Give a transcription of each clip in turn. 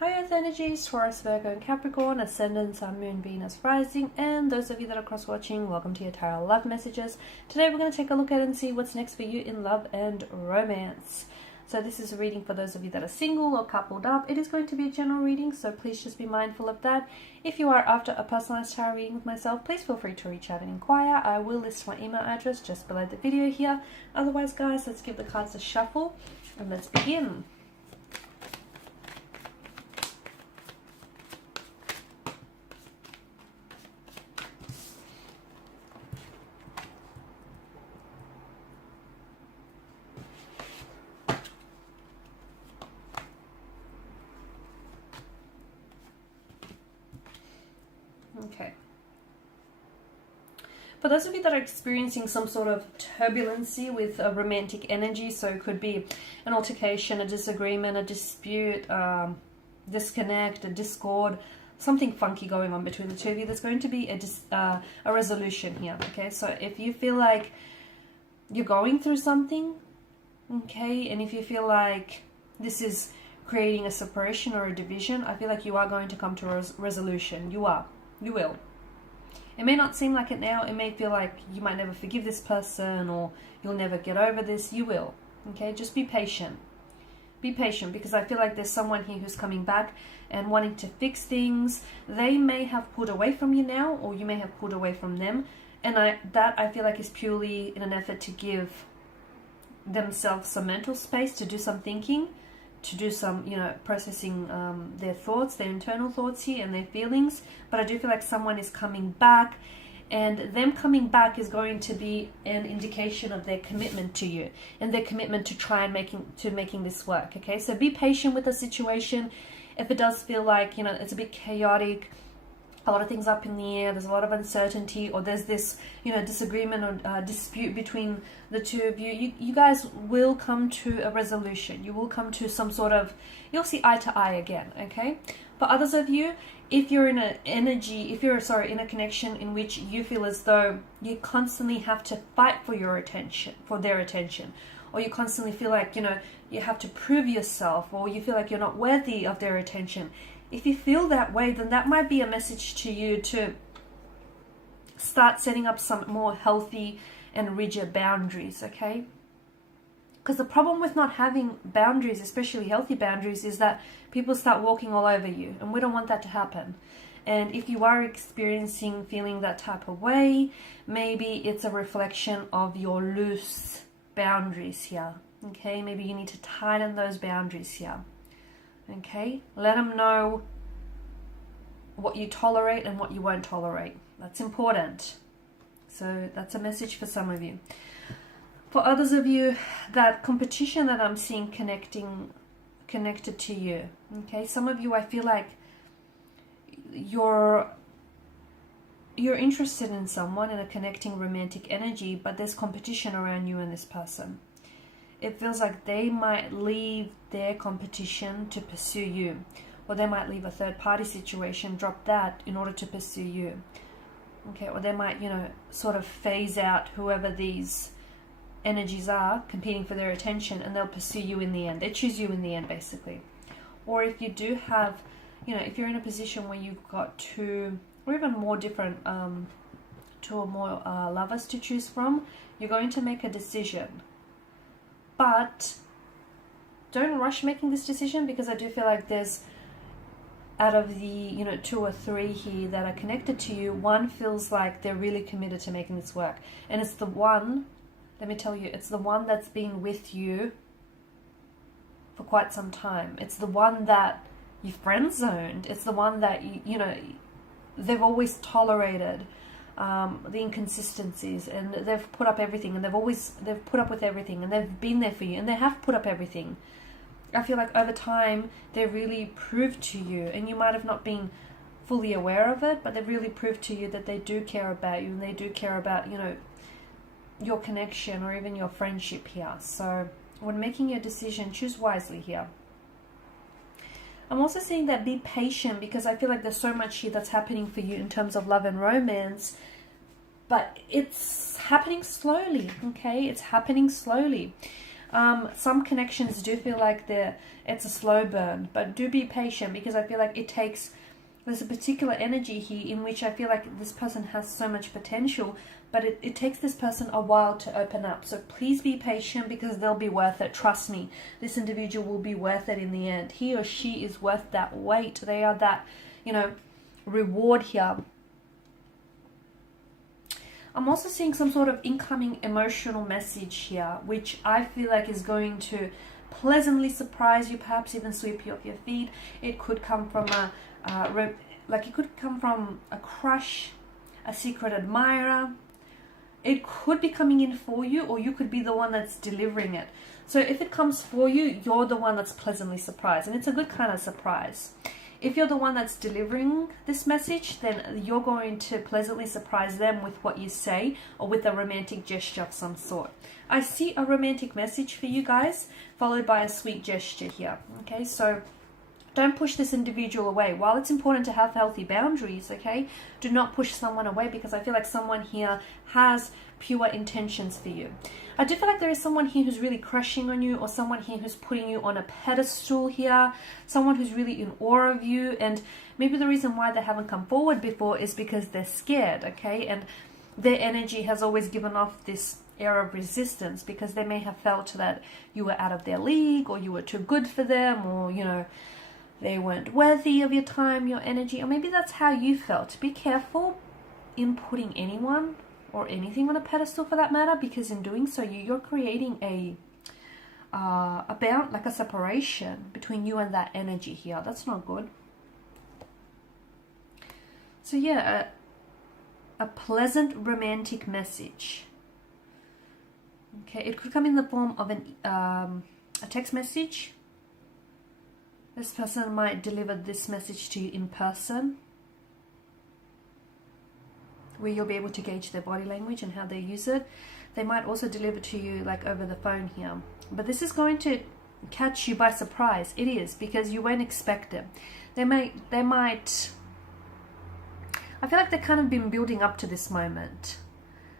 Hi Earth energies, Taurus, Virgo and Capricorn, Ascendant, Sun, Moon, Venus, Rising, and those of you that are cross-watching, welcome to your Tarot Love Messages. Today we're going to take a look at and see what's next for you in love and romance. So this is a reading for those of you that are single or coupled up. It is going to be a general reading, so please just be mindful of that. If you are after a personalized tarot reading with myself, please feel free to reach out and inquire. I will list my email address just below the video here. Otherwise, guys, let's give the cards a shuffle and let's begin. Okay. For those of you that are experiencing some sort of turbulency with a romantic energy, so it could be an altercation, a disagreement, a dispute, disconnect, a discord, something funky going on between the two of you, there's going to be a resolution here, okay? So if you feel like you're going through something, okay, and if you feel like this is creating a separation or a division, I feel like you are going to come to a resolution. You will. It may not seem like it now. It may feel like you might never forgive this person or you'll never get over this. You will. Okay? Just be patient. Be patient, because I feel like there's someone here who's coming back and wanting to fix things. They may have pulled away from you now, or you may have pulled away from them. And I feel like is purely in an effort to give themselves some mental space to do some thinking, to do some, processing their thoughts, their internal thoughts here and their feelings. But I do feel like someone is coming back, and them coming back is going to be an indication of their commitment to you and their commitment to try and making this work. Okay, so be patient with the situation. If it does feel like, it's a bit chaotic, a lot of things up in the air, there's a lot of uncertainty, or there's this, disagreement or dispute between the two of you, you guys will come to a resolution. You will come to some sort of, you'll see eye to eye again, okay? For others of you, if you're in in a connection in which you feel as though you constantly have to fight for their attention, or you constantly feel like, you have to prove yourself, or you feel like you're not worthy of their attention, if you feel that way, then that might be a message to you to start setting up some more healthy and rigid boundaries, okay? Because the problem with not having boundaries, especially healthy boundaries, is that people start walking all over you, and we don't want that to happen. And if you are feeling that type of way, maybe it's a reflection of your loose boundaries here, okay? Maybe you need to tighten those boundaries here. Okay, let them know what you tolerate and what you won't tolerate. That's important. So that's a message for some of you. For others of you, that competition that I'm seeing connected to you. Okay, some of you, I feel like you're interested in someone, in a connecting romantic energy, but there's competition around you and this person. It feels like they might leave their competition to pursue you, or they might leave a third-party situation, drop that in order to pursue you. Okay, or they might, sort of phase out whoever these energies are competing for their attention, and they'll pursue you in the end. They choose you in the end, basically. Or if you do have, if you're in a position where you've got two or even more different, two or more lovers to choose from, you're going to make a decision. But don't rush making this decision, because I do feel like there's, out of the, two or three here that are connected to you, one feels like they're really committed to making this work. And it's the one, let me tell you, it's the one that's been with you for quite some time. It's the one that you friend-zoned. It's the one that, they've always tolerated the inconsistencies, and they've put up everything, and they've put up with everything, and they've been there for you, and they have put up everything. I feel like over time they really proved to you, and you might have not been fully aware of it, but they've really proved to you that they do care about you, and they do care about, your connection or even your friendship here. So when making your decision, choose wisely here. I'm also seeing that be patient, because I feel like there's so much here that's happening for you in terms of love and romance, but it's happening slowly, okay? It's happening slowly. Some connections do feel like it's a slow burn, but do be patient, because I feel like there's a particular energy here in which I feel like this person has so much potential, but it takes this person a while to open up. So please be patient, because they'll be worth it. Trust me, this individual will be worth it in the end. He or she is worth that wait. They are that, reward here. I'm also seeing some sort of incoming emotional message here, which I feel like is going to pleasantly surprise you, perhaps even sweep you off your feet. It could come from it could come from a crush, a secret admirer. It could be coming in for you, or you could be the one that's delivering it. So if it comes for you, you're the one that's pleasantly surprised, and it's a good kind of surprise. If you're the one that's delivering this message, then you're going to pleasantly surprise them with what you say, or with a romantic gesture of some sort. I see a romantic message for you guys, followed by a sweet gesture here. Okay, so don't push this individual away. While it's important to have healthy boundaries, okay, do not push someone away, because I feel like someone here has pure intentions for you. I do feel like there is someone here who's really crushing on you, or someone here who's putting you on a pedestal here, someone who's really in awe of you, and maybe the reason why they haven't come forward before is because they're scared, okay, and their energy has always given off this air of resistance, because they may have felt that you were out of their league, or you were too good for them, or, they weren't worthy of your time, your energy, or maybe that's how you felt. Be careful in putting anyone or anything on a pedestal, for that matter, because in doing so, you're creating a separation between you and that energy here. That's not good. So yeah, a pleasant romantic message. Okay, it could come in the form of a text message. This person might deliver this message to you in person, where you'll be able to gauge their body language and how they use it. They might also deliver to you like over the phone here. But this is going to catch you by surprise. It is, because you won't expect it. They might, I feel like they've kind of been building up to this moment.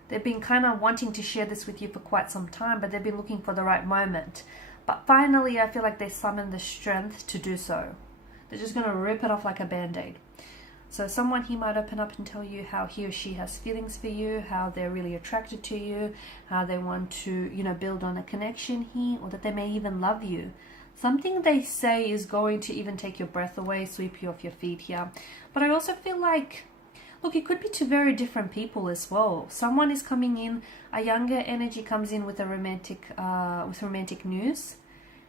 They've been kind of wanting to share this with you for quite some time, but they've been looking for the right moment. But finally, I feel like they summoned the strength to do so. They're just going to rip it off like a band-aid. So someone here might open up and tell you how he or she has feelings for you, how they're really attracted to you, how they want to, build on a connection here, or that they may even love you. Something they say is going to even take your breath away, sweep you off your feet here. But I also feel like, look, it could be two very different people as well. Someone is coming in, a younger energy comes in with a romantic news,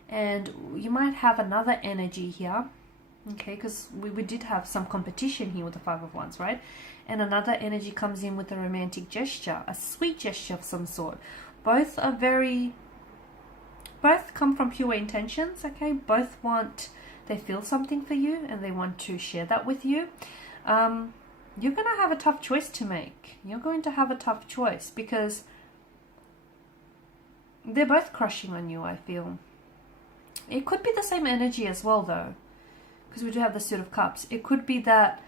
and you might have another energy here, okay, because we did have some competition here with the Five of Wands, right? And another energy comes in with a romantic gesture, a sweet gesture of some sort. Both come from pure intentions, okay? They feel something for you, and they want to share that with you. You're going to have a tough choice to make. You're going to have a tough choice, because they're both crushing on you, I feel. It could be the same energy as well, though, because we do have the Suit of Cups. It could be that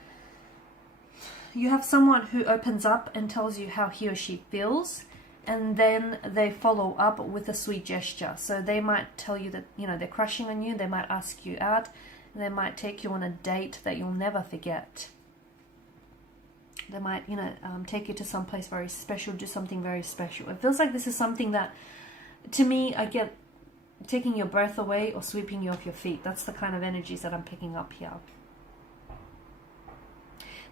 you have someone who opens up and tells you how he or she feels, and then they follow up with a sweet gesture. So they might tell you that, they're crushing on you. They might ask you out. They might take you on a date that you'll never forget. They might, take you to some place very special, do something very special. It feels like this is something that, to me, I get taking your breath away or sweeping you off your feet. That's the kind of energies that I'm picking up here.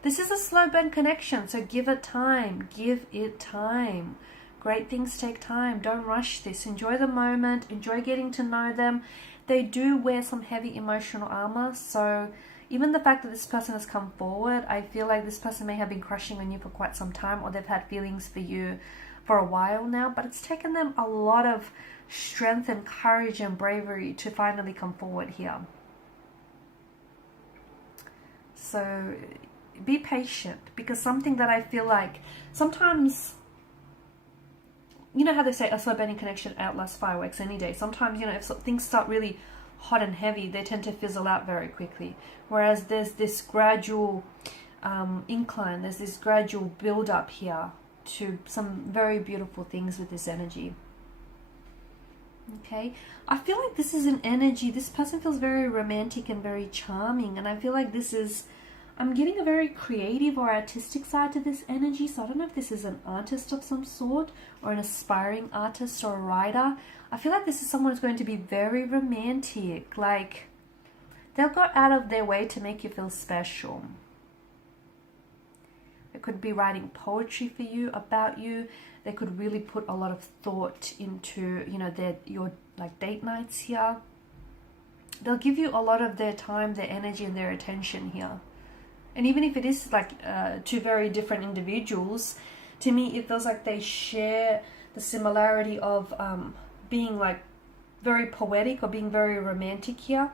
This is a slow burn connection, so give it time. Give it time. Great things take time. Don't rush this. Enjoy the moment. Enjoy getting to know them. They do wear some heavy emotional armor, so even the fact that this person has come forward, I feel like this person may have been crushing on you for quite some time, or they've had feelings for you for a while now, but it's taken them a lot of strength and courage and bravery to finally come forward here. So be patient, because something that I feel like sometimes, you know how they say a slow burning connection outlasts fireworks any day. Sometimes, if things start really hot and heavy, they tend to fizzle out very quickly. Whereas there's this gradual incline, there's this gradual build up here to some very beautiful things with this energy. Okay, I feel like this is an energy, this person feels very romantic and very charming, and I feel like this is, I'm getting a very creative or artistic side to this energy. So I don't know if this is an artist of some sort or an aspiring artist or a writer. I feel like this is someone who's going to be very romantic, like they'll go out of their way to make you feel special. They could be writing poetry for you, about you. They could really put a lot of thought into, you know, your like date nights here. They'll give you a lot of their time, their energy, and their attention here. And even if it is like two very different individuals, to me it feels like they share the similarity of being like very poetic or being very romantic here.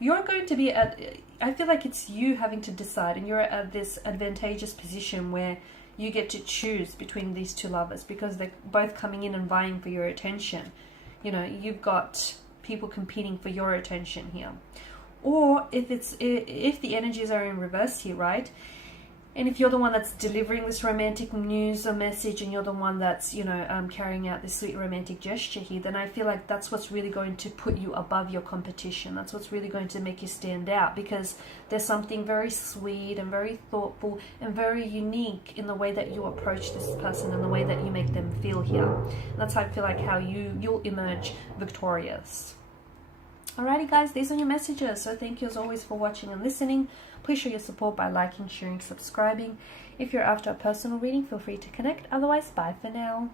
You're going to be at, I feel like it's you having to decide, and you're at this advantageous position where you get to choose between these two lovers because they're both coming in and vying for your attention. You know, you've got people competing for your attention here. Or if the energies are in reverse here, right? And if you're the one that's delivering this romantic news or message, and you're the one that's, you know, carrying out this sweet romantic gesture here, then I feel like that's what's really going to put you above your competition. That's what's really going to make you stand out, because there's something very sweet and very thoughtful and very unique in the way that you approach this person and the way that you make them feel here. And that's how I feel like how you'll emerge victorious. Alrighty guys, these are your messages. So thank you as always for watching and listening. Please show your support by liking, sharing, subscribing. If you're after a personal reading, feel free to connect. Otherwise, bye for now.